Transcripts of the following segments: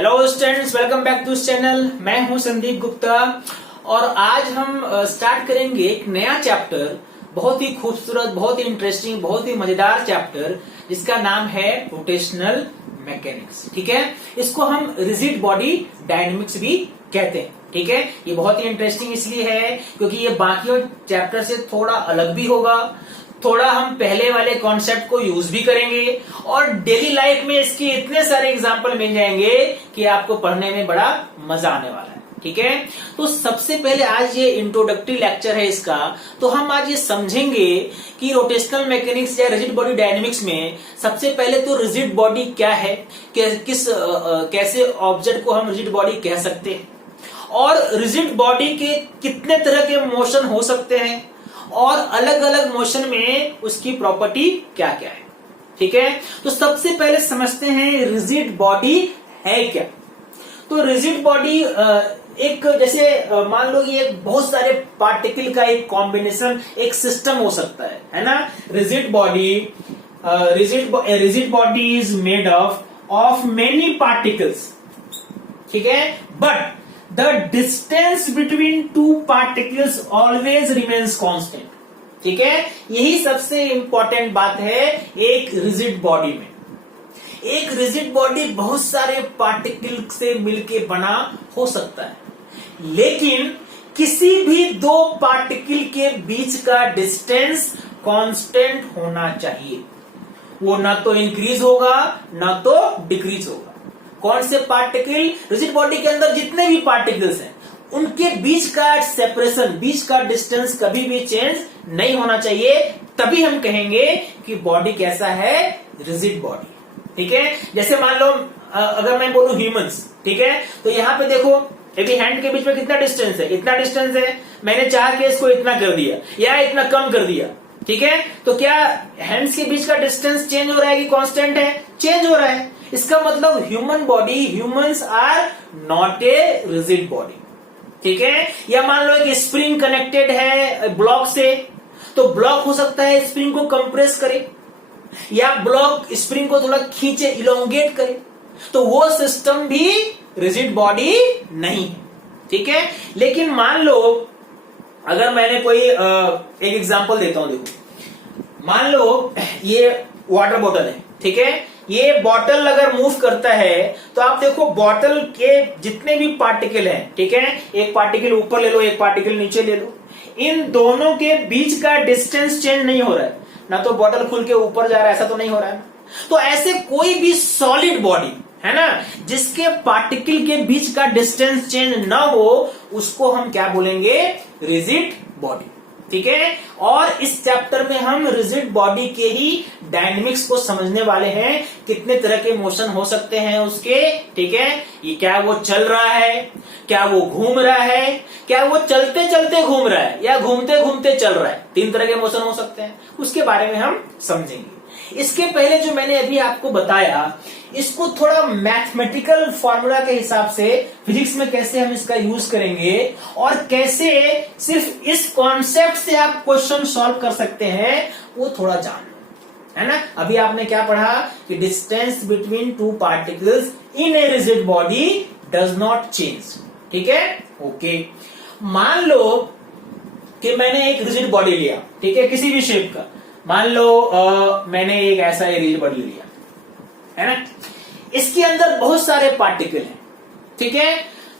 Hello students, welcome back to channel. मैं हूं संदीप गुप्ता और आज हम स्टार्ट करेंगे एक नया चैप्टर, बहुत ही खूबसूरत, बहुत ही इंटरेस्टिंग, बहुत ही मजेदार चैप्टर जिसका नाम है रोटेशनल मैकेनिक्स। ठीक है, इसको हम रिजिड बॉडी डायनेमिक्स भी कहते हैं। ठीक है, ये बहुत ही इंटरेस्टिंग इसलिए है क्योंकि ये बाकी चैप्टर से थोड़ा अलग भी होगा, थोड़ा हम पहले वाले कॉन्सेप्ट को यूज भी करेंगे और डेली लाइफ में इसके इतने सारे एग्जाम्पल मिल जाएंगे कि आपको पढ़ने में बड़ा मजा आने वाला है। ठीक है, तो सबसे पहले आज ये इंट्रोडक्टरी लेक्चर है इसका, तो हम आज ये समझेंगे कि रोटेशनल मैकेनिक्स या रिजिड बॉडी डायनेमिक्स में सबसे पहले तो रिजिड बॉडी क्या है, कैसे ऑब्जेक्ट को हम रिजिड बॉडी कह सकते हैं और रिजिड बॉडी के कितने तरह के मोशन हो सकते हैं और अलग अलग मोशन में उसकी प्रॉपर्टी क्या क्या है। ठीक है, तो सबसे पहले समझते हैं रिजिड बॉडी है क्या। तो रिजिड बॉडी एक जैसे मान लो ये बहुत सारे पार्टिकल का एक कॉम्बिनेशन, एक सिस्टम हो सकता है ना। Rigid body is made of many particles. ठीक है, but the distance between two particles always remains constant। ठीक है, यही सबसे इंपॉर्टेंट बात है एक रिजिड बॉडी में। एक रिजिड बॉडी बहुत सारे पार्टिकल से मिलके बना हो सकता है, लेकिन किसी भी दो पार्टिकल के बीच का डिस्टेंस कांस्टेंट होना चाहिए। वो ना तो इंक्रीज होगा ना तो डिक्रीज होगा। कौन से पार्टिकल? रिजिड बॉडी के अंदर जितने भी पार्टिकल्स हैं उनके बीच का सेपरेशन, बीच का डिस्टेंस कभी भी चेंज नहीं होना चाहिए, तभी हम कहेंगे कि बॉडी कैसा है, रिजिड बॉडी। ठीक है, जैसे मान लो अगर मैं बोलूं ह्यूमंस, ठीक है, तो यहां पे देखो अभी हैंड के बीच में कितना डिस्टेंस है, इतना डिस्टेंस है। मैंने चाह के इसको इतना कर दिया या इतना कम कर दिया। ठीक है, तो क्या हैंड्स के बीच का डिस्टेंस चेंज हो रहा है कि कांस्टेंट है? चेंज हो रहा है। इसका मतलब human body, humans are not a rigid body. ठीक है, या मान लो एक स्प्रिंग कनेक्टेड है ब्लॉक से, तो ब्लॉक हो सकता है स्प्रिंग को कंप्रेस करे या ब्लॉक स्प्रिंग को थोड़ा खींचे, इलोंगेट करे, तो वो सिस्टम भी रिजिड बॉडी नहीं है। ठीक है, लेकिन मान लो अगर मैंने कोई एक एग्जांपल देता हूं, देखो मान लो ये वाटर बॉटल है। ठीक है, ये बॉटल अगर मूव करता है तो आप देखो बॉटल के जितने भी पार्टिकल हैं, ठीक है, एक पार्टिकल ऊपर ले लो, एक पार्टिकल नीचे ले लो, इन दोनों के बीच का डिस्टेंस चेंज नहीं हो रहा है ना, तो बॉटल खुल के ऊपर जा रहा है, ऐसा तो नहीं हो रहा है। तो ऐसे कोई भी सॉलिड बॉडी है ना जिसके पार्टिकल के बीच का डिस्टेंस चेंज ना हो, उसको हम क्या बोलेंगे? Rigid body. ठीक है, और इस चैप्टर में हम रिजिड बॉडी के ही डायनेमिक्स को समझने वाले हैं, कितने तरह के मोशन हो सकते हैं उसके। ठीक है, ये क्या वो चल रहा है, क्या वो घूम रहा है, क्या वो चलते चलते घूम रहा है या घूमते घूमते चल रहा है, तीन तरह के मोशन हो सकते हैं, उसके बारे में हम समझेंगे। इसके पहले जो मैंने अभी आपको बताया, इसको थोड़ा मैथमेटिकल फॉर्मूला के हिसाब से फिजिक्स में कैसे हम इसका यूज करेंगे और कैसे सिर्फ इस कॉन्सेप्ट से आप क्वेश्चन सॉल्व कर सकते हैं, वो थोड़ा जान लो, है ना। अभी आपने क्या पढ़ा कि distance between two particles in A rigid body does not change. ठीक है, ओके। मान लो कि मैंने एक रिजिड बॉडी लिया, ठीक है, किसी भी शेप का। मान लो मैंने एक ऐसा रिजिड बॉडी लिया, है ना, इसके अंदर बहुत सारे पार्टिकल हैं। ठीक है,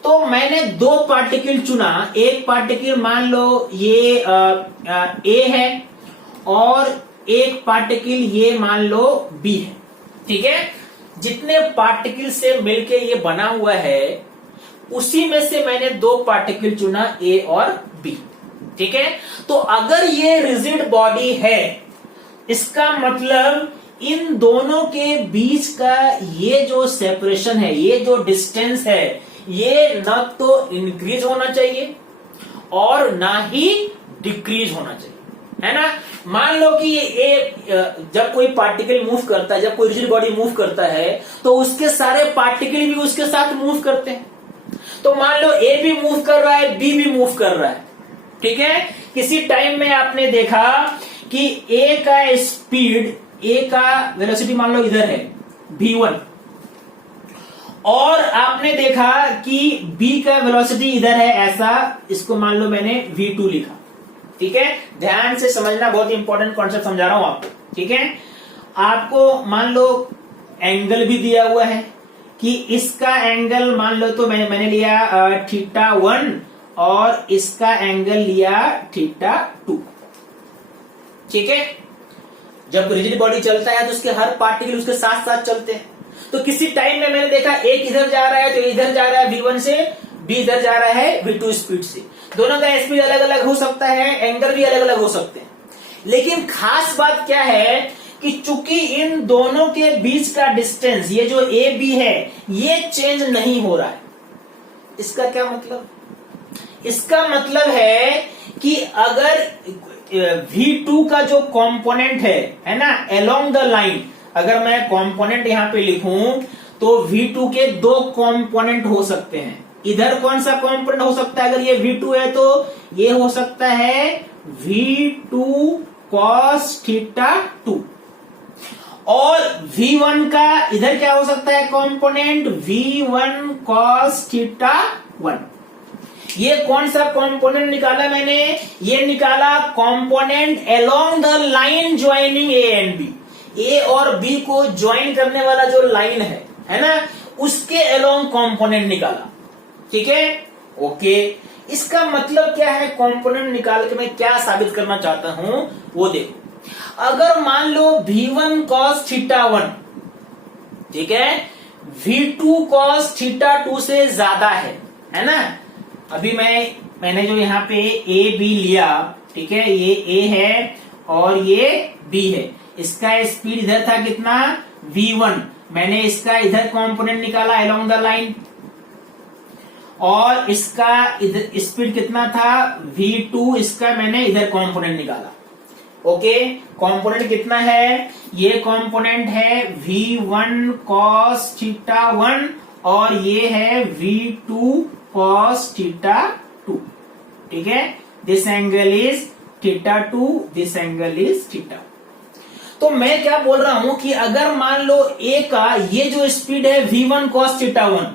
तो मैंने दो पार्टिकल चुना। एक पार्टिकल मान लो ये ए है और एक पार्टिकल ये मान लो बी है। ठीक है, जितने पार्टिकल से मिलके ये बना हुआ है उसी में से मैंने दो पार्टिकल चुना, ए और बी। ठीक है, तो अगर ये रिजिड बॉडी है, इसका मतलब इन दोनों के बीच का ये जो सेपरेशन है, ये जो डिस्टेंस है, ये ना तो इंक्रीज होना चाहिए और ना ही डिक्रीज होना चाहिए, है ना। मान लो कि ये जब कोई पार्टिकल मूव करता है, जब कोई रिजिड बॉडी मूव करता है, तो उसके सारे पार्टिकल भी उसके साथ मूव करते हैं। तो मान लो ए भी मूव कर रहा है, बी भी मूव कर रहा है। ठीक है, किसी टाइम में आपने देखा कि ए का स्पीड, ए का वेलोसिटी मान लो इधर है v1 और आपने देखा कि B का वेलोसिटी इधर है ऐसा, इसको मान लो मैंने v2 लिखा, ठीक है। ध्यान से समझना, बहुत इंपॉर्टेंट कॉन्सेप्ट समझा रहा हूं आपको, ठीक है। आपको मान लो एंगल भी दिया हुआ है कि इसका एंगल मान लो तो मैंने लिया θ1 और इसका एंगल लिया θ2, ठीक है। जब रिजिड बॉडी चलता है तो उसके हर पार्टिकल उसके साथ साथ चलते हैं। तो किसी टाइम में मैंने देखा एक इधर जा रहा है तो इधर जा रहा है v1 से, b इधर जा रहा है v2 स्पीड से। दोनों का स्पीड अलग अलग हो सकता है, एंगल भी अलग अलग हो सकते हैं। लेकिन खास बात क्या है कि चूंकि इन दोनों के बीच का डिस्टेंस, ये जो ए बी है, ये चेंज नहीं हो रहा है। इसका क्या मतलब? इसका मतलब है कि अगर v2 का जो कंपोनेंट है ना, अलोंग द लाइन, अगर मैं कंपोनेंट यहां पे लिखूं तो v2 के दो कंपोनेंट हो सकते हैं। इधर कौन सा कंपोनेंट हो सकता है? अगर ये v2 है तो ये हो सकता है v2 cos θ2, और v1 का इधर क्या हो सकता है कंपोनेंट? v1 cos θ1। ये कौन सा कंपोनेंट निकाला मैंने? ये निकाला component along the line joining A and B. A और बी को ज्वाइन करने वाला जो लाइन है ना, उसके अलोंग कंपोनेंट निकाला, ठीक है। ओके, इसका मतलब क्या है? कंपोनेंट निकाल के मैं क्या साबित करना चाहता हूं वो देखो। अगर मान लो v1 cos θ1, ठीक है, v2 cos θ2 से ज्यादा है ना। अभी मैंने जो यहाँ पे ए बी लिया, ठीक है, ये ए है और ये बी है। इसका स्पीड इधर था कितना? v1। मैंने इसका इधर कंपोनेंट निकाला अलोंग द लाइन, और इसका इधर स्पीड कितना था? v2। इसका मैंने इधर कंपोनेंट निकाला। ओके, कंपोनेंट कितना है? ये कंपोनेंट है v1 cos θ1 और ये है v2 cos θ2, ठीक है। This angle is θ2, this angle is θ। तो मैं क्या बोल रहा हूं कि अगर मान लो ए का ये जो स्पीड है v1 cos θ1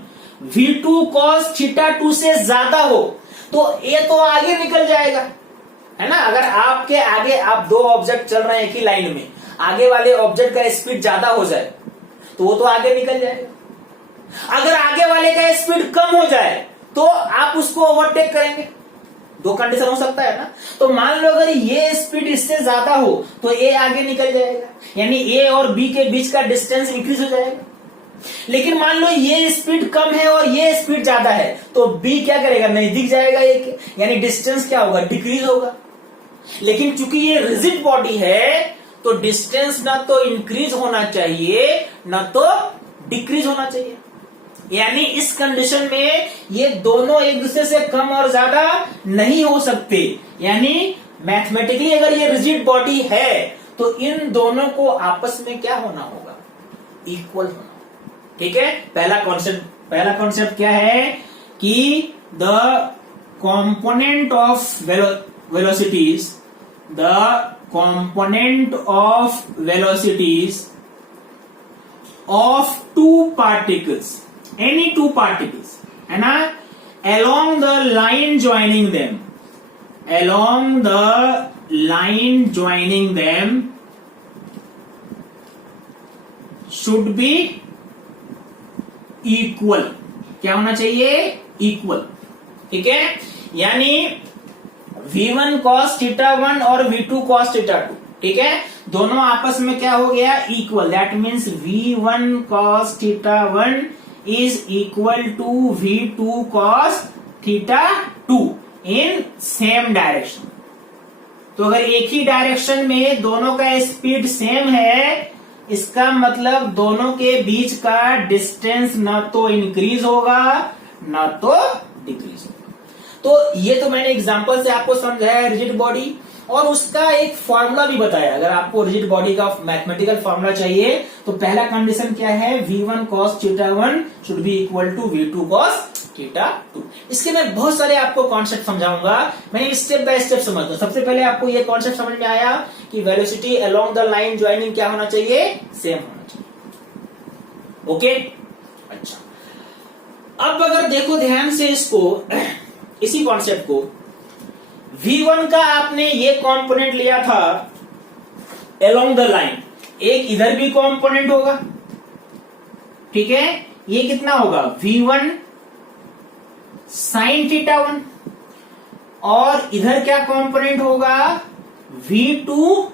v2 cos θ2 से ज्यादा हो तो ए तो आगे निकल जाएगा, है ना। अगर आपके आगे आप दो ऑब्जेक्ट चल रहे हैं एक ही लाइन में, आगे वाले ऑब्जेक्ट का स्पीड ज्यादा हो जाए तो वो तो आगे निकल जाएगा। अगर आगे वाले का स्पीड कम हो जाए तो आप उसको ओवरटेक करेंगे। दो कंडीशन हो सकता है ना। तो मान लो अगर ये स्पीड इससे ज्यादा हो तो ए आगे निकल जाएगा, यानी ए और बी के बीच का डिस्टेंस इंक्रीज हो जाएगा। लेकिन मान लो ये स्पीड कम है और ये स्पीड ज्यादा है तो बी क्या करेगा? नजदीक जाएगा ए के, यानी डिस्टेंस क्या होगा? डिक्रीज होगा। लेकिन चूंकि ये रिजिड बॉडी है तो डिस्टेंस ना तो इंक्रीज होना चाहिए ना तो डिक्रीज होना चाहिए। यानी इस कंडीशन में ये दोनों एक दूसरे से कम और ज्यादा नहीं हो सकते। यानी मैथमेटिकली अगर ये रिजिड बॉडी है तो इन दोनों को आपस में क्या होना होगा? इक्वल होना। ठीक है। पहला कॉन्सेप्ट क्या है कि the component of velocities of two particles, any two particles, है ना, along the line joining them should be equal। क्या होना चाहिए? इक्वल। ठीक है। यानी v1 cos θ1 और v2 cos θ2, ठीक है, दोनों आपस में क्या हो गया? Equal. That means v1 cos θ1 is equal to v2 cos θ2 in same direction। तो अगर एक ही डायरेक्शन में दोनों का स्पीड सेम है, इसका मतलब दोनों के बीच का डिस्टेंस ना तो इंक्रीज होगा ना तो डिक्रीज होगा। तो ये तो मैंने एग्जांपल से आपको समझाया रिजिड बॉडी, और उसका एक फॉर्मूला भी बताया। अगर आपको रिजिड बॉडी का मैथमेटिकल फॉर्मूला चाहिए तो पहला कंडीशन क्या है? v1 cos θ1 should be equal to v2 cos θ2। इसके मैं बहुत सारे आपको कॉन्सेप्ट समझाऊंगा। मैं स्टेप बाय स्टेप समझता। सबसे पहले आपको ये कॉन्सेप्ट समझ में आया कि velocity along the line joining क्या होना चाहिए? सेम होना चाहिए। ओके, अच्छा। अब अगर देखो ध्यान से इसको, इसी कॉन्सेप्ट को, V1 का आपने ये कंपोनेंट लिया था अलोंग द लाइन, एक इधर भी कंपोनेंट होगा, ठीक है, ये कितना होगा V1 साइन थीटा 1, और इधर क्या कंपोनेंट होगा V2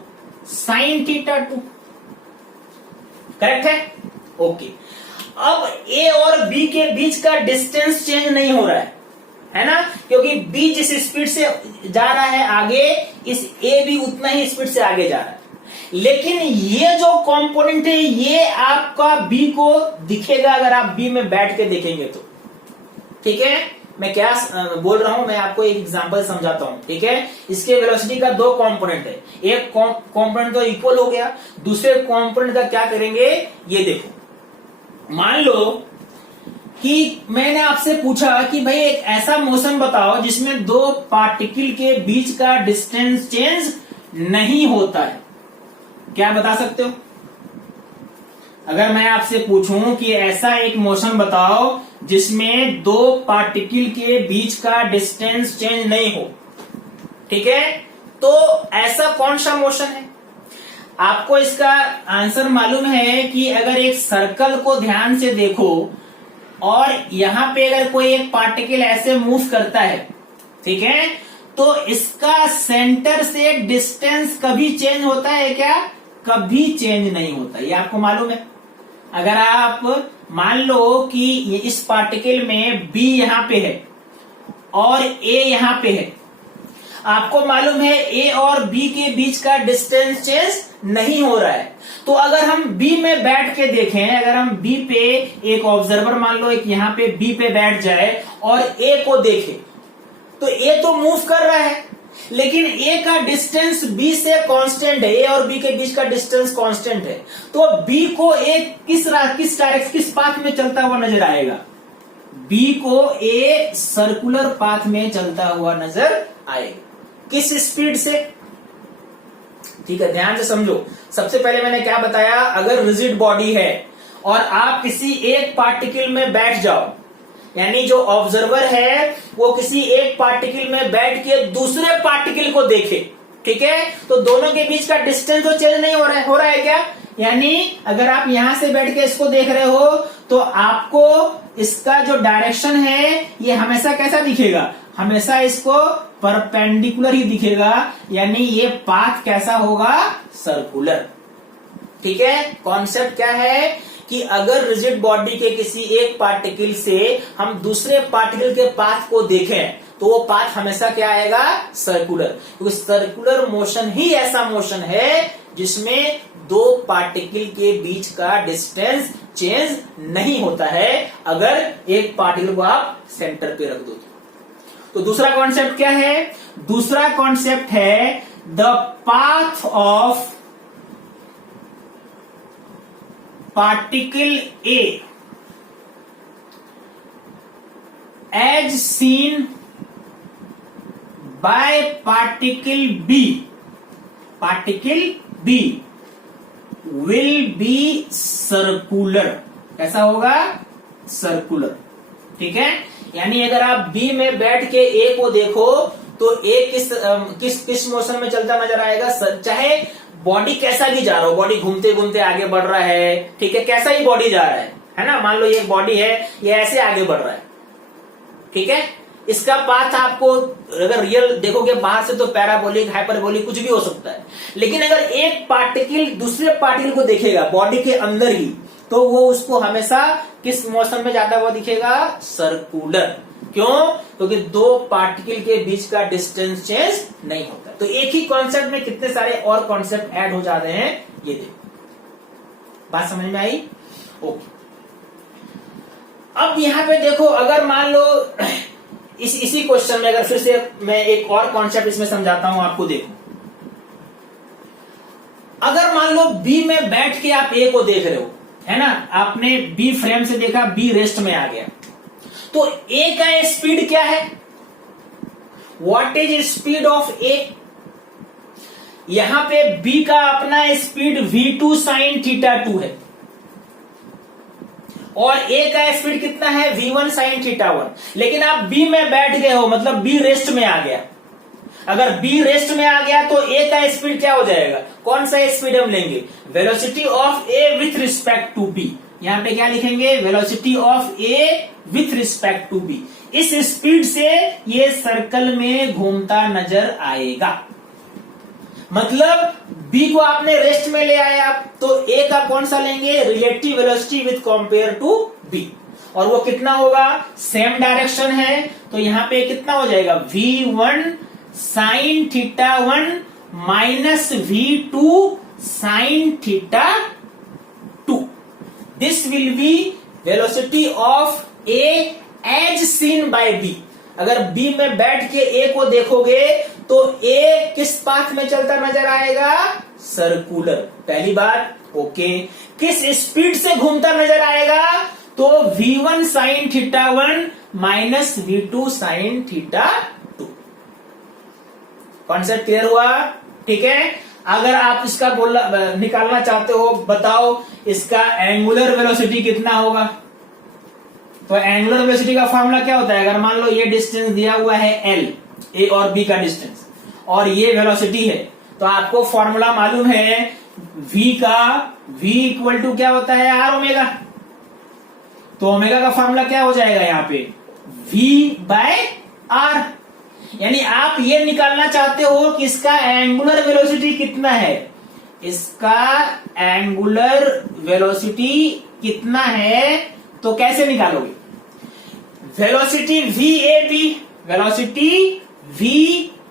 साइन थीटा 2, करेक्ट है? ओके। अब A और B के बीच का डिस्टेंस चेंज नहीं हो रहा है ना, क्योंकि B जिस स्पीड से जा रहा है आगे, इस A भी उतना ही स्पीड से आगे जा रहा है। लेकिन ये जो कंपोनेंट है ये आपका B को दिखेगा अगर आप B में बैठ के देखेंगे तो, ठीक है। मैं क्या बोल रहा हूं, मैं आपको एक एग्जांपल समझाता हूं, ठीक है। इसके वेलोसिटी का दो कंपोनेंट है, एक कंपोनेंट तो इक्वल हो गया, दूसरे कंपोनेंट का क्या करेंगे, ये देखो। मान लो कि मैंने आपसे पूछा कि भाई एक ऐसा मोशन बताओ जिसमें दो पार्टिकल के बीच का डिस्टेंस चेंज नहीं होता है, क्या बता सकते हो? अगर मैं आपसे पूछूं कि ऐसा एक मोशन बताओ जिसमें दो पार्टिकल के बीच का डिस्टेंस चेंज नहीं हो, ठीक है, तो ऐसा कौन सा मोशन है? आपको इसका आंसर मालूम है कि अगर एक सर्कल को ध्यान से देखो और यहां पे अगर कोई एक पार्टिकल ऐसे मूव करता है, ठीक है, तो इसका सेंटर से डिस्टेंस कभी चेंज होता है क्या? कभी चेंज नहीं होता, ये आपको मालूम है। अगर आप मान लो कि ये इस पार्टिकल में B यहां पे है और A यहां पे है, आपको मालूम है A और B के बीच का डिस्टेंस चेंज नहीं हो रहा है। तो अगर हम B में बैठ के देखें, अगर हम B पे एक ऑब्जर्वर मान लो एक यहां पे B पे बैठ जाए और A को देखें, तो A तो मूव कर रहा है लेकिन A का डिस्टेंस B से कांस्टेंट है, A और B के बीच का डिस्टेंस कांस्टेंट है, तो B को A किस पाथ में चलता हुआ नजर आएगा? B को A सर्कुलर पाथ में चलता हुआ नजर आएगा। किस स्पीड से? ठीक है, ध्यान से समझो। सबसे पहले मैंने क्या बताया, अगर रिजिड बॉडी है और आप किसी एक पार्टिकल में बैठ जाओ, यानी जो ऑब्जर्वर है वो किसी एक पार्टिकल में बैठ के दूसरे पार्टिकल को देखे, ठीक है, तो दोनों के बीच का डिस्टेंस तो चेंज नहीं हो रहा है क्या? यानी अगर आप यहां से बैठ के इसको देख रहे हो तो आपको इसका जो डायरेक्शन है ये हमेशा कैसा दिखेगा? हमेशा इसको परपेंडिकुलर ही दिखेगा, यानी ये पाथ कैसा होगा? सर्कुलर। ठीक है, कॉन्सेप्ट क्या है कि अगर रिजिड बॉडी के किसी एक पार्टिकल से हम दूसरे पार्टिकल के पाथ को देखें तो वो पाथ हमेशा क्या आएगा? सर्कुलर, क्योंकि सर्कुलर मोशन ही ऐसा मोशन है जिसमें दो पार्टिकल के बीच का डिस्टेंस चेंज नहीं होता है अगर एक पार्टिकल को आप सेंटर पे रख दो तो दूसरा कॉन्सेप्ट क्या है? दूसरा कॉन्सेप्ट है the path of particle A as seen by particle B. Particle B will be circular. कैसा होगा? सर्कुलर। ठीक है, यानी अगर आप B में बैठ के A को देखो तो A किस मोशन में चलता नजर आएगा? चाहे बॉडी कैसा भी जा रहा हो, बॉडी घूमते घूमते आगे बढ़ रहा है, ठीक है, कैसा ही बॉडी जा रहा है ना, मान लो ये बॉडी है, ये ऐसे आगे बढ़ रहा है, ठीक है, इसका पाथ आपको अगर रियल देखोगे बाहर से तो पैराबोलिक, हाइपरबोलिक कुछ भी हो सकता है, लेकिन अगर एक पार्टिकल दूसरे पार्टिकल को देखेगा बॉडी के अंदर ही, तो वो उसको हमेशा किस मोशन में जाता हुआ दिखेगा? सर्कुलर। क्यों? क्योंकि दो पार्टिकल के बीच का डिस्टेंस चेंज नहीं होता। तो एक ही कॉन्सेप्ट में कितने सारे और कॉन्सेप्ट ऐड हो जाते हैं, ये देखो। बात समझ में आई? ओके। अब यहां पे देखो, अगर मान लो इसी क्वेश्चन में अगर फिर से मैं एक और कॉन्सेप्ट इसमें समझाता हूं आपको, देखो। अगर मान लो बी में बैठ के आप ए को देख रहे हो, है ना, आपने बी फ्रेम से देखा, बी रेस्ट में आ गया, तो ए का स्पीड क्या है? व्हाट इज स्पीड ऑफ ए? यहां पे बी का अपना स्पीड v2 sin θ2 है और ए का स्पीड कितना है v1 sin थीटा 1। लेकिन आप बी में बैठ गए हो, मतलब बी रेस्ट में आ गया। अगर बी रेस्ट में आ गया तो ए का स्पीड क्या हो जाएगा, कौन सा स्पीड हम लेंगे, velocity of A with respect to B. यहां पे क्या लिखेंगे, velocity of A with respect to B. इस स्पीड से ये सर्कल में घूमता नजर आएगा। मतलब बी को आपने रेस्ट में ले आया तो ए का कौन सा लेंगे, relative velocity with compare to B. और वो कितना होगा, सेम डायरेक्शन है तो यहां पे कितना हो जाएगा, v1 sine theta 1 minus v2 sine theta 2। This will be velocity of A as seen by B. अगर बी में बैठ के ए को देखोगे तो ए किस पाथ में चलता नजर आएगा, सर्कुलर। पहली बात, ओके। किस स्पीड से घूमता नजर आएगा, तो v1 sine theta 1 minus v2 sine theta 2। Concept clear हुआ, ठीक है। अगर आप इसका निकालना चाहते हो, बताओ इसका एंगुलर वेलोसिटी कितना होगा। तो एंगुलर वेलोसिटी का फॉर्मूला क्या होता है, अगर मान लो ये डिस्टेंस दिया हुआ है l, ए और बी का डिस्टेंस, और ये वेलोसिटी है, तो आपको फॉर्मूला मालूम है v का, v इक्वल टू क्या होता है, आर ओमेगा। तो ओमेगा का फॉर्मूला क्या हो जाएगा यहाँ पे, v बाय आर। यानी आप ये निकालना चाहते हो कि इसका एंगुलर वेलोसिटी कितना है, इसका एंगुलर वेलोसिटी कितना है, तो कैसे निकालोगे, velocity V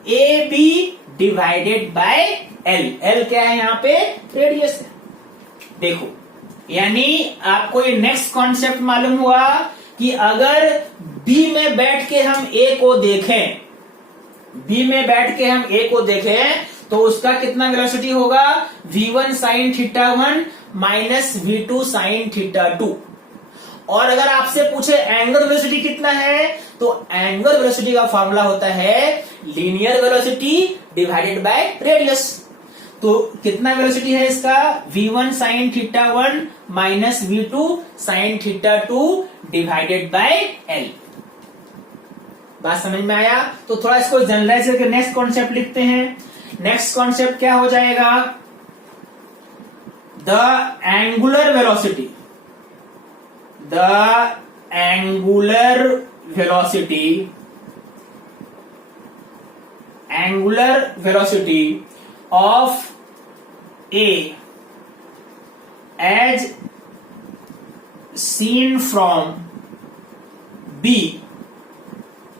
A B divided by L. L क्या है यहाँ पे, रेडियस है। देखो, यानी आपको ये नेक्स्ट कॉन्सेप्ट मालूम हुआ कि अगर बी में बैठ के हम ए को देखें, बी में बैठ के हम ए को देखें तो उसका कितना वेलोसिटी होगा, v1 sine theta 1 minus v2 sine theta 2। और अगर आपसे पूछे एंगुलर वेलोसिटी कितना है, तो एंगुलर वेलोसिटी का फॉर्मूला होता है linear velocity divided by radius. तो कितना वेलोसिटी है इसका, v1 sine theta 1 minus v2 sine theta 2 divided by l। बात समझ में आया। तो थोड़ा इसको जनरलाइज करके नेक्स्ट कॉन्सेप्ट लिखते हैं। नेक्स्ट कॉन्सेप्ट क्या हो जाएगा, the angular velocity, the angular velocity, angular velocity of A as seen from B.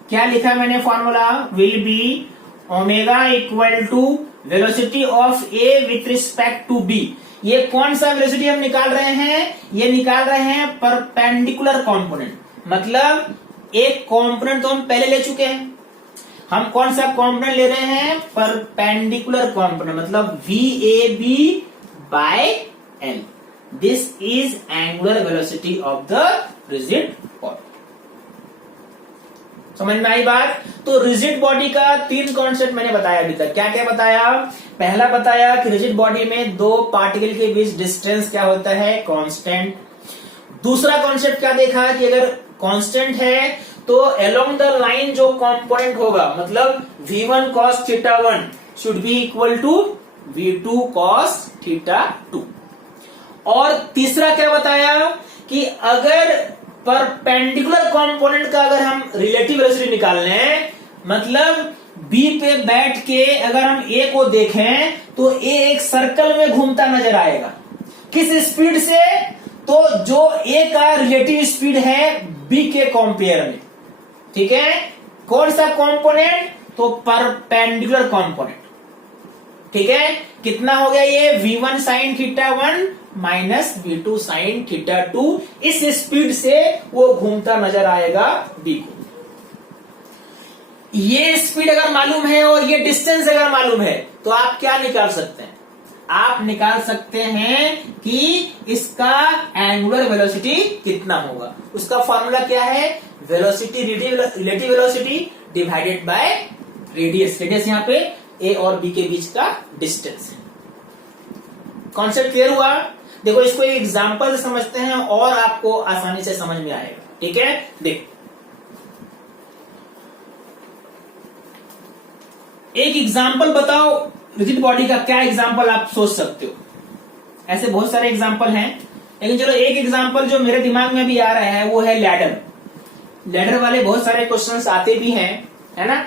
क्या लिखा मैंने formula, will be omega equal to velocity of A with respect to B. ये कौन सा वेलोसिटी हम निकाल रहे हैं, ये निकाल रहे हैं परपेंडिकुलर कंपोनेंट। मतलब एक कंपोनेंट तो हम पहले ले चुके हैं, हम कौन सा कंपोनेंट ले रहे हैं, परपेंडिकुलर कंपोनेंट, मतलब V A B by L. This is angular velocity of the rigid body. समझ में आई बात। तो रिजिड बॉडी का 3 कॉन्सेप्ट मैंने बताया अभी तक। क्या क्या बताया, पहला बताया कि रिजिड बॉडी में 2 पार्टिकल के बीच डिस्टेंस क्या होता है, कांस्टेंट। दूसरा कॉन्सेप्ट क्या देखा कि अगर कांस्टेंट है तो अलोंग द लाइन जो कंपोनेंट होगा, मतलब v1 cos theta 1 should be equal to v2 cos theta 2। और तीसरा क्या बताया कि अगर परपेंडिकुलर कंपोनेंट का अगर हम रिलेटिव वेलोसिटी निकालने हैं, मतलब बी पे बैठ के अगर हम ए को देखें तो ए एक सर्कल में घूमता नजर आएगा। किस स्पीड से, तो जो ए का रिलेटिव स्पीड है बी के कंपेयर में। ठीक है, कौन सा कंपोनेंट, तो परपेंडिकुलर कंपोनेंट। ठीक है, कितना हो गया ये, v1 sine theta 1 minus v2 sine theta 2। इस स्पीड से वो घूमता नजर आएगा बी को। ये स्पीड अगर मालूम है और ये डिस्टेंस अगर मालूम है तो आप क्या निकाल सकते हैं, आप निकाल सकते हैं कि इसका एंगुलर वेलोसिटी कितना होगा। उसका फॉर्मूला क्या है, velocity relative velocity divided by radius. Radius यहाँ पे ए और बी के बीच का डिस्टेंस है। कॉन्सेप्ट क्लियर हुआ। देखो इसको एक एग्जांपल से समझते हैं और आपको आसानी से समझ में आएगा। ठीक है, देख एक एग्जांपल बताओ रिजिड बॉडी का, क्या एग्जांपल आप सोच सकते हो? ऐसे बहुत सारे एग्जांपल हैं, लेकिन चलो एक एग्जांपल जो मेरे दिमाग में भी आ रहा है वो है लैडर। लैडर वाले बहुत सारे क्वेश्चंस आते भी हैं, है ना।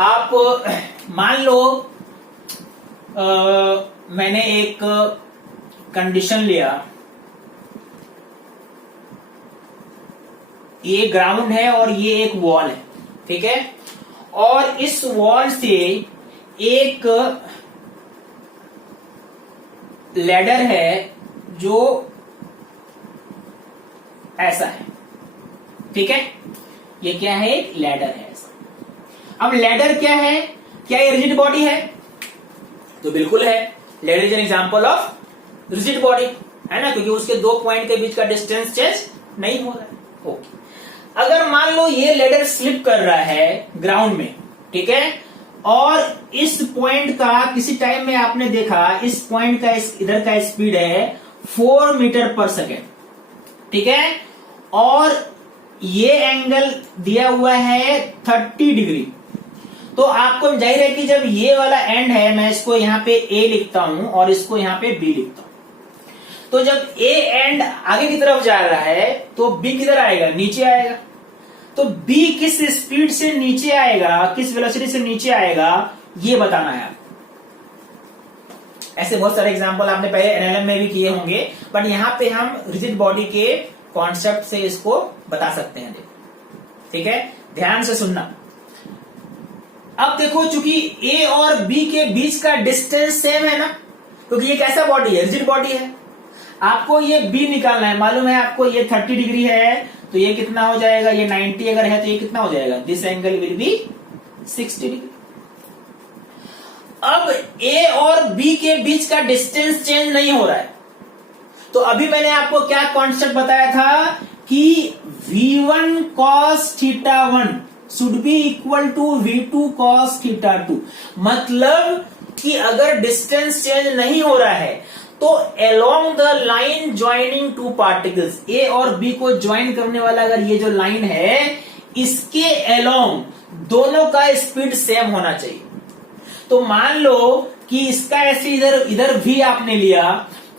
आप मान लो मैंने एक कंडीशन लिया, ये ग्राउंड है और ये एक वॉल है, ठीक है, और इस वॉल से एक लैडर है जो ऐसा है, ठीक है, ये क्या है? एक लैडर है ऐसा। अब लैडर क्या है? क्या ये रिजिड बॉडी है? तो बिल्कुल है। Ladder is an example of rigid body, है ना, क्योंकि उसके दो पॉइंट के बीच का डिस्टेंस चेंज नहीं हो रहा है। ओके, अगर मान लो ये लैडर स्लिप कर रहा है ग्राउंड में, ठीक है, और इस पॉइंट का किसी टाइम में आपने देखा इस पॉइंट का इधर का स्पीड है 4 मीटर पर सेकेंड, ठीक है, और ये एंगल दिया हुआ है 30 डिग्री। तो आपको जाहिर है कि जब ये वाला एंड है, मैं इसको यहां पे A लिखता हूं और इसको यहां पे B लिखता हूं, तो जब A एंड आगे की तरफ जा रहा है तो B किधर आएगा? नीचे आएगा। तो B किस स्पीड से नीचे आएगा, किस वेलोसिटी से नीचे आएगा, ये बताना है आपको। ऐसे बहुत सारे एग्जांपल आपने पहले एनएलएम में भी किए होंगे, बट यहां पे हम रिजिड बॉडी के कॉन्सेप्ट से इसको बता सकते हैं। देखो, ठीक है, ध्यान से सुनना। अब देखो, चूंकि A और B के बीच का डिस्टेंस सेम है ना, क्योंकि ये कैसा बॉडी है? रिजिड बॉडी है। आपको ये B निकालना है, मालूम है आपको ये 30 डिग्री है, तो ये कितना हो जाएगा? ये 90 अगर है तो ये कितना हो जाएगा? This angle will be 60 degree. अब A और B के बीच का डिस्टेंस चेंज नहीं हो रहा है, तो अभी मैंने आपको क्या कॉन्सेप्ट बताया था कि V1 cos θ1 should be equal to V2 cos θ2। मतलब कि अगर डिस्टेंस चेंज नहीं हो रहा है तो along the line joining two particles, A और B को ज्वाइन करने वाला अगर ये जो लाइन है, इसके अलोंग दोनों का स्पीड सेम होना चाहिए। तो मान लो कि इसका ऐसे इधर भी आपने लिया,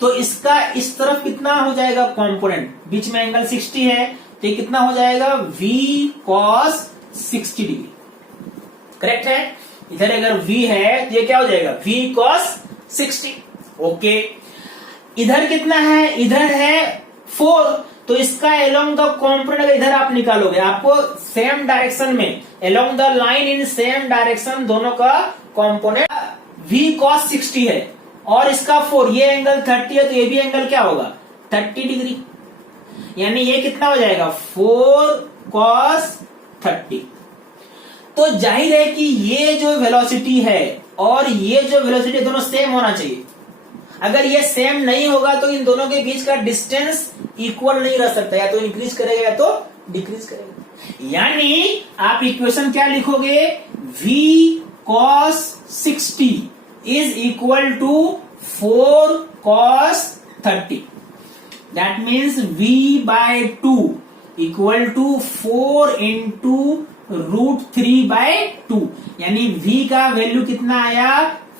तो इसका इस तरफ कितना हो जाएगा कंपोनेंट? बीच में एंगल 60 है, तो ये कितना हो जाएगा? V cos 60 डिग्री, करेक्ट है। इधर अगर V है तो ये क्या हो जाएगा? V cos 60। ओके, इधर कितना है? इधर है 4, तो इसका अलोंग द कंपोनेंट अगर इधर आप निकालोगे, आपको सेम डायरेक्शन में along the line in same direction दोनों का कंपोनेंट V cos 60 है और इसका 4, ये एंगल 30 है, तो ये भी एंगल क्या होगा? 30 डिग्री। यानी ये कितना हो जाएगा? 4 cos 30। तो जाहिर है कि ये जो वेलोसिटी है और ये जो वेलोसिटी दोनों सेम होना चाहिए। अगर ये सेम नहीं होगा तो इन दोनों के बीच का डिस्टेंस इक्वल नहीं रह सकता, या तो इंक्रीज करेगा या तो डिक्रीज करेगा। यानी आप इक्वेशन क्या लिखोगे? V cos 60 is equal to 4 cos 30. That means V by 2 equal to 4 into root 3 by 2। यानी V का वैल्यू कितना आया?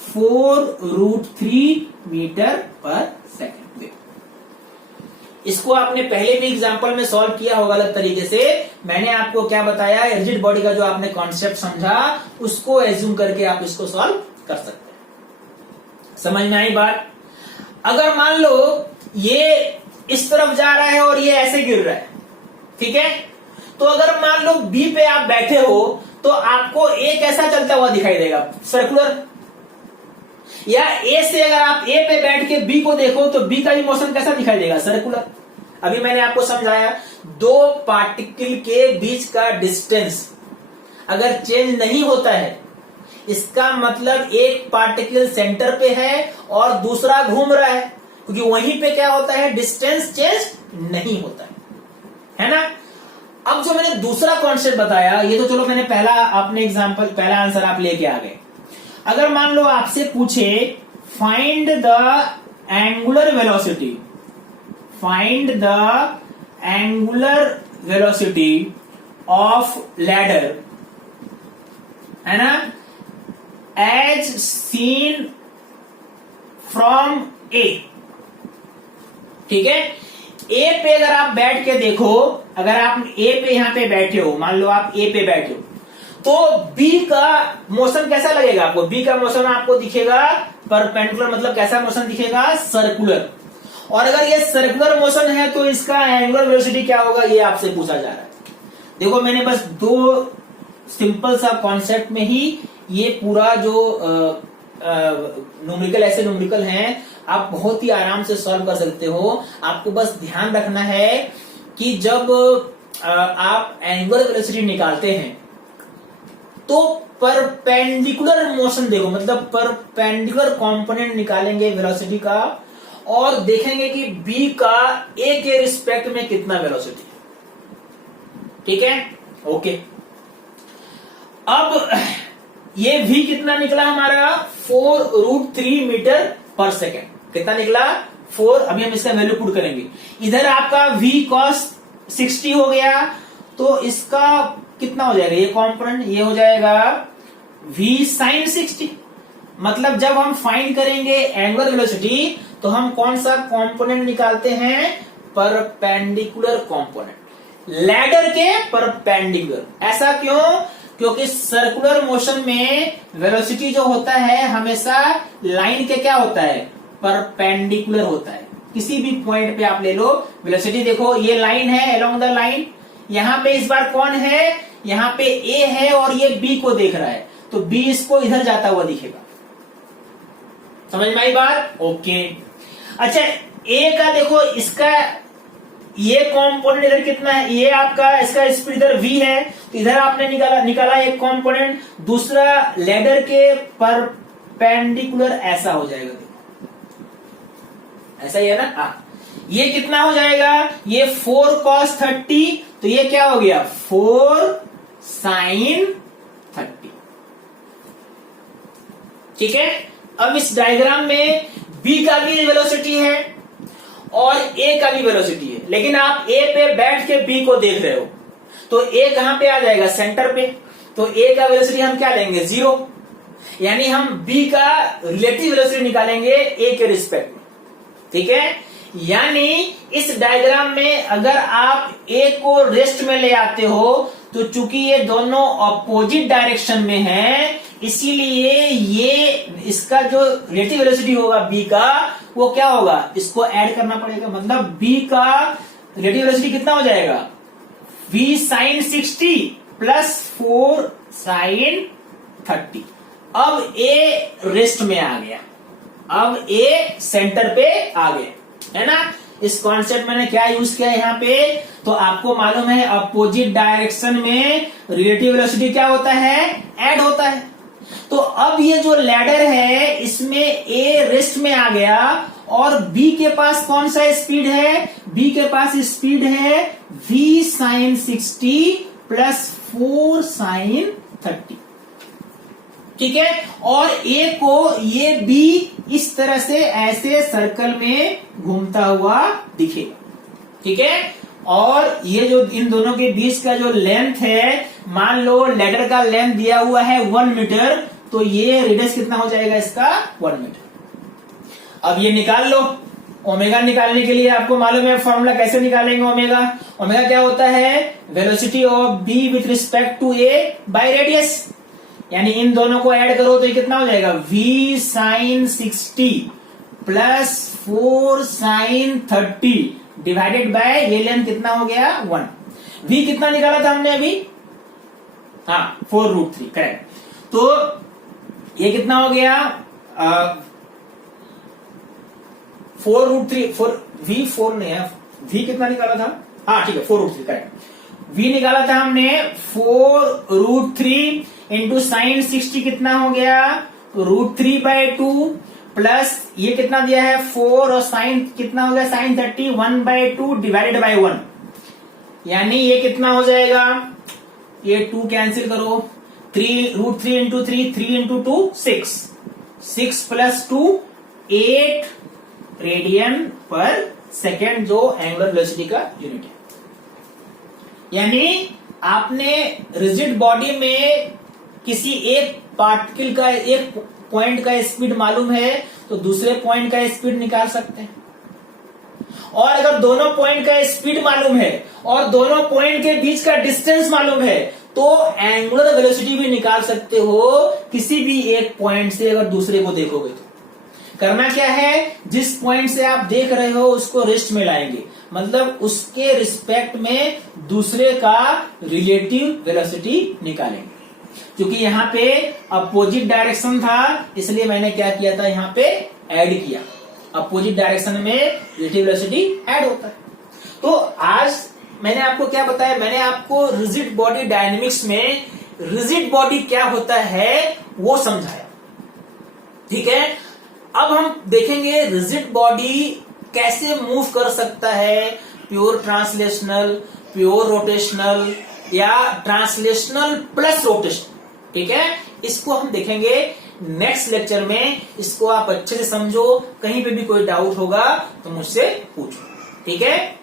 4√3 मीटर पर सेकेंड। इसको आपने पहले भी एग्जांपल में सॉल्व किया होगा अलग तरीके से। मैंने आपको क्या बताया? रिजिड बॉडी का जो आपने कॉन्सेप्ट समझा उसको एज्यूम करके आप इसको सॉल्व कर सकते हैं। समझ में आई बात? अगर मान लो ये इस तरफ जा रहा है और ये ऐसे गिर रहा है, ठीक है, तो अगर मान लो B पे आप बैठे हो तो आपको A कैसा चलता हुआ दिखाई देगा? सर्कुलर। या A से अगर आप A पे बैठ के B को देखो तो B का भी मोशन कैसा दिखाई देगा? सर्कुलर। अभी मैंने आपको समझाया, दो पार्टिकल के बीच का डिस्टेंस अगर चेंज नहीं होता है, इसका मतलब एक पार्टिकल सेंटर पे है और दूसरा घूम रहा है, क्योंकि वहीं पे क्या होता है? डिस्टेंस चेंज नहीं होता है ना। अब जो मैंने दूसरा कॉन्सेप्ट बताया, ये तो चलो मैंने पहला आपने एग्जांपल, पहला आंसर आप लेके आ गए। अगर मान लो आपसे पूछे find the angular velocity find the angular velocity of ladder, है ना, एज सीन फ्रॉम ए। ठीक है, ए पे अगर आप बैठ के देखो, अगर आप ए पे यहां पे बैठे हो, मान लो आप ए पे बैठे हो, तो बी का मोशन कैसा लगेगा आपको? बी का मोशन आपको दिखेगा परपेंडिकुलर, मतलब कैसा मोशन दिखेगा? सर्कुलर। और अगर ये सर्कुलर मोशन है तो इसका एंगुलर वेलोसिटी क्या होगा, ये आपसे पूछा जा रहा है। देखो मैंने बस दो सिंपल सा कॉन्सेप्ट में ही ये पूरा जो न्यूमेरिकल, ऐसे न्यूमेरिकल हैं, आप बहुत ही आराम से सॉल्व कर सकते हो। आपको बस ध्यान रखना है कि जब आप एंगुलर वेलोसिटी निकालते हैं तो परपेंडिकुलर मोशन देखो, मतलब परपेंडिकुलर कंपोनेंट निकालेंगे वेलोसिटी का, और देखेंगे कि बी का ए के रिस्पेक्ट में कितना वेलोसिटी है। ठीक है, ओके। अब ये v कितना निकला हमारा? 4√3 मीटर पर सेकेंड। कितना निकला? 4। अभी हम इसका वैल्यू पुट करेंगे। इधर आपका v cos 60 हो गया, तो इसका कितना हो जाएगा? ये कंपोनेंट ये हो जाएगा v sin 60। मतलब जब हम फाइंड करेंगे एंगुलर वेलोसिटी तो हम कौन सा कंपोनेंट निकालते हैं? परपेंडिकुलर कंपोनेंट, लैडर के परपेंडिकुलर। ऐसा क्यों? क्योंकि सर्कुलर मोशन में वेलोसिटी जो होता है हमेशा लाइन के क्या होता है? परपेंडिकुलर होता है। किसी भी पॉइंट पे आप ले लो, वेलोसिटी देखो, ये लाइन है अलोंग द लाइन, यहां पे इस बार कौन है? यहां पे ए है और ये बी को देख रहा है, तो बी इसको इधर जाता हुआ दिखेगा। समझ में आई बात? ओके। अच्छा, ए का देखो, इसका ये कंपोनेंट इधर कितना है? ये आपका इसका स्पीड इधर v है, तो इधर आपने निकाला एक कंपोनेंट, दूसरा लैडर के परपेंडिकुलर ऐसा हो जाएगा। देखो ऐसा ही है ना? ये कितना हो जाएगा? ये 4 cos 30, तो ये क्या हो गया? 4 sin 30। ठीक है, अब इस डायग्राम में b का भी वेलोसिटी है और a का भी वेलोसिटी है, लेकिन आप a पे बैठ के b को देख रहे हो, तो a कहां पे आ जाएगा? सेंटर पे। तो a का वेलोसिटी हम क्या लेंगे? 0। यानी हम b का रिलेटिव वेलोसिटी निकालेंगे a के रिस्पेक्ट में। ठीक है, यानी इस डायग्राम में अगर आप a को रेस्ट में ले आते हो, तो चूंकि ये दोनों अपोजिट डायरेक्शन में है, इसीलिए ये इसका जो रिलेटिव वेलोसिटी होगा b का, वो क्या होगा? इसको ऐड करना पड़ेगा। मतलब b का रिलेटिव वेलोसिटी कितना हो जाएगा? v sin 60 plus 4 sin 30। अब a रेस्ट में आ गया, अब a सेंटर पे आ गया, है ना? इस कॉन्सेप्ट मैंने क्या यूज किया यहाँ पे? तो आपको मालूम है अपोजिट डायरेक्शन में रिलेटिव वेलोसिटी क्या होता है? ऐड होता है। तो अब ये जो लैडर है इसमें a रेस्ट में आ गया और b के पास कौन सा स्पीड है? b के पास स्पीड है v sin 60 प्लस 4 sin 30। ठीक है, और a को ये b इस तरह से ऐसे सर्कल में घूमता हुआ दिखेगा। ठीक है, और ये जो इन दोनों के बीच का जो लेंथ है, मान लो लेडर का लेंथ दिया हुआ है 1 मीटर, तो ये रेडियस कितना हो जाएगा इसका? 1 मीटर। अब ये निकाल लो। ओमेगा निकालने के लिए आपको मालूम है फॉर्मूला कैसे निकालेंगे ओमेगा? ओमेगा क्या होता है? Velocity of B with respect to A by radius. यानी इन दोनों को ऐड करो तो ये कितना हो जाएगा? v sin 60 plus 4 sin 30 divided by ये लेंथ कितना हो गया? 1। v कितना निकाला था हमने अभी? हाँ, 4√3, करेक्ट। तो ये कितना हो गया? 4√3, v 4 नहीं है, v कितना निकाला था? हाँ ठीक है, 4√3, करेक्ट। v निकाला था हमने 4√3 इंटू साइन 60 कितना हो गया? √3/2 प्लस ये कितना दिया है? 4 और साइन कितना हो गया? Sine 30 1/2 divided by 1। यानी ये कितना हो जाएगा? ये 2 कैंसिल करो, √3 इंटू 3 इंटू 2 6 प्लस 2 8 रेडियन पर सेकेंड जो एंगुलर वेलोसिटी का यूनिट है। यानी आपने रिजिड बॉडी में किसी एक पार्टिकल का, एक पॉइंट का स्पीड मालूम है तो दूसरे पॉइंट का स्पीड निकाल सकते हैं, और अगर दोनों पॉइंट का स्पीड मालूम है और दोनों पॉइंट के बीच का डिस्टेंस मालूम है तो एंगुलर वेलोसिटी भी निकाल सकते हो किसी भी एक पॉइंट से अगर दूसरे को देखोगे तो। करना क्या है, जिस पॉइंट से आप देख रहे हो उसको रेस्ट में लाएंगे, मतलब उसके रिस्पेक्ट में दूसरे का रिलेटिव वेलोसिटी निकालेंगे। क्योंकि यहाँ पे अपोजिट डायरेक्शन था इसलिए मैंने क्या किया था, यहाँ पे ऐड किया। अपोजिट डायरेक्शन में रिलेटिव वेलोसिटी ऐड होता है। तो आज मैंने आपको क्या बताया, मैंने आपको रिजिड बॉडी डायनेमिक्स में रिजिड बॉडी क्या होता है वो समझाया। ठीक है, अब हम देखेंगे रिजिड बॉडी कैसे मूव कर सकता है, प्योर ट्रांसलेशनल, प्योर रोटेशनल या ट्रांसलेशनल प्लस रोटेशनल। ठीक है, इसको हम देखेंगे नेक्स्ट लेक्चर में। इसको आप अच्छे से समझो, कहीं पे भी कोई डाउट होगा तो मुझसे पूछो। ठीक है।